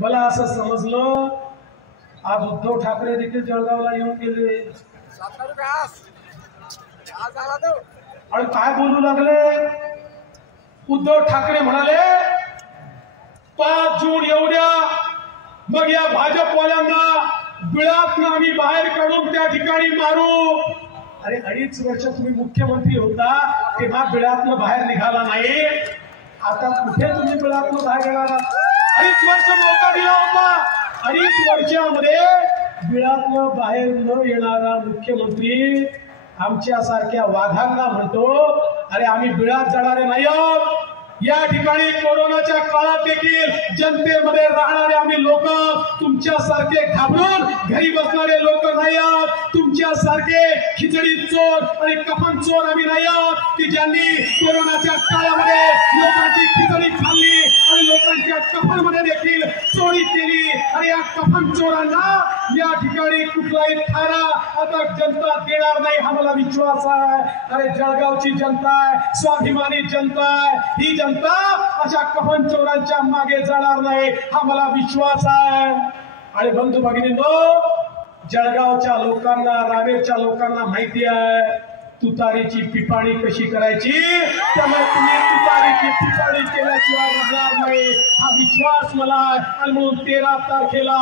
मला असं समजलं आज उद्धव ठाकरे देखील जळगावला येऊन गेले आणि काय बोलू लागले। उद्धव ठाकरे म्हणाले 5 जून एवढ्या मग या भाजपवाल्यांना बिळातून आम्ही बाहेर काढून त्या ठिकाणी मारू। अरे 2.5 वर्ष तुम्ही मुख्यमंत्री होता तेव्हा बिळातून बाहेर निघाला नाही, आता कुठे तुम्ही बिळातून बाहेर येणार? 2.5 वर्ष मौका दिला होता, 2.5 वर्षामध्ये बिळातून बाहेर न येणारा मुख्यमंत्री आमच्या सारख्या वाघांना म्हणतो अरे आम्ही बिळात जाणारे नाही आहोत। या ठिकाणी कोरोनाच्या काळात देखील जनतेमध्ये राहणारे आम्ही लोक तुमच्या सारखे घाबरून घरी बसणारे लोक नाही आहोत। तुमच्या सारखे खिचडी चोर आणि कफन चोर आम्ही नाही आहोत की ज्यांनी कोरोनाच्या काळामध्ये लोकांची खिचडी खाल्ली आणि लोकांच्या कफन मध्ये देखील चोरी केली। आणि या कफन चोरांना या ठिकाणी कुठलाही थारा आता जनता देणार नाही हा मला विश्वास आहे। अरे जळगावची जनता आहे, स्वाभिमानी जनता आहे, ही जनता अशा कफन चोरांच्या मागे जाणार नाही हा मला विश्वास आहे। आणि बंधू भगिनींनो, जळगावच्या लोकांना रावेरच्या लोकांना माहिती आहे तुतारीची पिपाणी कशी करायची, त्यामुळे तुम्ही तुतारीची पिपाणी केल्याशिवाय राहणार नाही हा विश्वास मला आहे। आणि म्हणून 13 तारखेला